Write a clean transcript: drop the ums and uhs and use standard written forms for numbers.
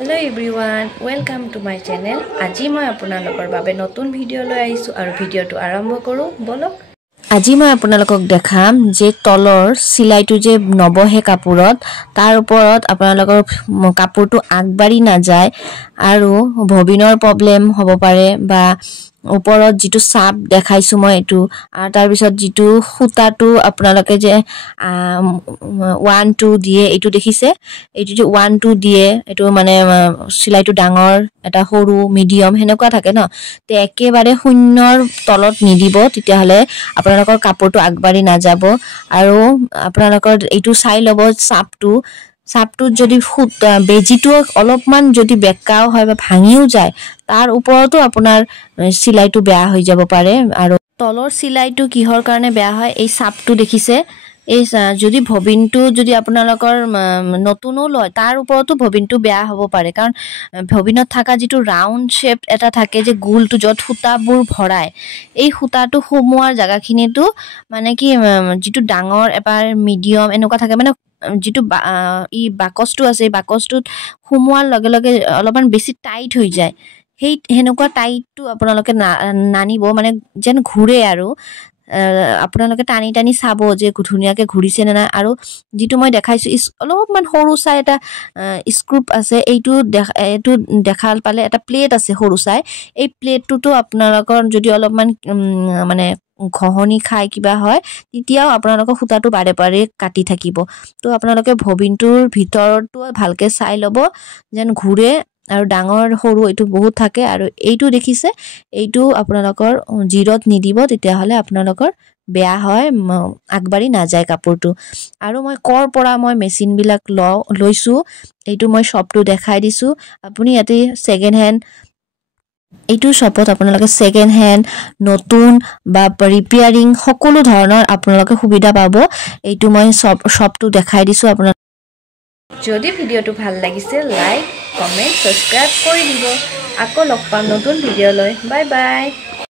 Hello everyone, welcome to my channel. আজি মই আপোনালোকৰ বাবে নতুন ভিডিও লৈ আহিছো আৰু ভিডিওটো আৰম্ভ কৰো বলক। আজি মই আপোনালোকক দেখাম যে তলৰ সিলাইটো যে নবহে কাপোৰত তাৰ ওপৰত আপোনালোকৰ কাপোৰটো আগবাঢ়ি না যায় আৰু ভবিনৰ প্ৰবলেম হ'ব পাৰে বা ওপৰত যেটো সাপ দেখাইছো মই এটো আৰু তাৰ পিছত যেটো খুটাটো আপোনালোকে যে 1 2 দিয়ে এটো দেখিছে এটো যে 1 2 দিয়ে এটো মানে সিলাইটো ডাঙৰ এটা সৰু মিডিয়াম হেনেকুৱা থাকে ন তে একেবাৰে শূন্যৰ তলত নিদিব তেতিয়া হলে আপোনালোকৰ কাপোৰটো আগবাঢ়ি না যাব আৰু আপোনালোকৰ এটো চাই লব সাপটো যদি ফুট বেজিটো অলপমান যদি বেকাও হয় বা ভাঙিও যায় তাৰ ওপৰতো আপোনাৰ সিলাইটো বেয়া হৈ যাব পাৰে আৰু তলৰ সিলাইটো কিহৰ কাৰণে বেয়া হয় এই সাপটো দেখিছে এই যদি ভবিনটো যদি আপোনালোকৰ নতুনো লয় তাৰ ওপৰতো ভবিনটো বেয়া হ'ব পাৰে কাৰণ ভবিনত থাকা যেটো ৰাউন্ড শেপ এটা থাকে যে গোলটো যত সুতাবোৰ ভৰাই এই সুতাটো সোমোৱাৰ জায়গাখিনিটো মানে কি যেটো ডাঙৰ এবাৰ মিডিয়াম এনেকুৱা থাকে মানে যেটো ই বাকসটো আছে বাকসটোত সোমোৱাৰ লগে লগে অলপমান বেছি টাইট হৈ যায় হেই হেনেকুৱা টাইটটো আপোনালোকে নানিব মানে যেন ঘুৰে আৰু আপোনালোকে টানি টানি চাব যে ধুনিয়াকে ঘুৰিছে না আৰু যেটো মই দেখাইছো অলপমান সৰু চাই এটা স্ক্ৰুপ আছে এইটো দেখাল পালে এটা প্লেট আছে সৰু চাই এই প্লেটটোতো আপোনালোকৰ যদি অলপমান মানে ঘহনি খাই কিবা হয় তেতিয়াও আপোনালোকৰ খুটাটো বাৰে বাৰে কাটি থাকিব তো আপোনালোকে ভবিনটোৰ ভিতৰটো ভালকে চাই লব যেন ঘুৰে আৰু ডাঙৰ সৰু এটো বহুত থাকে আৰু এইটো দেখিছে এইটো আপোনালোকৰ জিৰত নিদিব তেতিয়া হলে আপোনালোকৰ বেয়া হয় আগবাঢ়ি না যায় কাপোৰটো আৰু মই কৰ পৰা মই মেচিন বিলাক লৈছো এইটো মই শপটো দেখাই দিছো আপুনি ইয়াতে সেকেন্ড হ্যান্ড এইটো শপত আপোনালোকে সেকেন্ড হ্যান্ড নতুন বা ৰিপেয়াৰিং সকলো ধৰণৰ আপোনালোকে সুবিধা পাব এইটো মই শপটো দেখাই দিছো আপোনালোক যদি ভিডিওটো ভাল লাগিছে লাইক কমেন্ট সাবস্ক্ৰাইব কৰি দিব আকৌ লগ পাম নতুন ভিডিও লৈ বাই বাই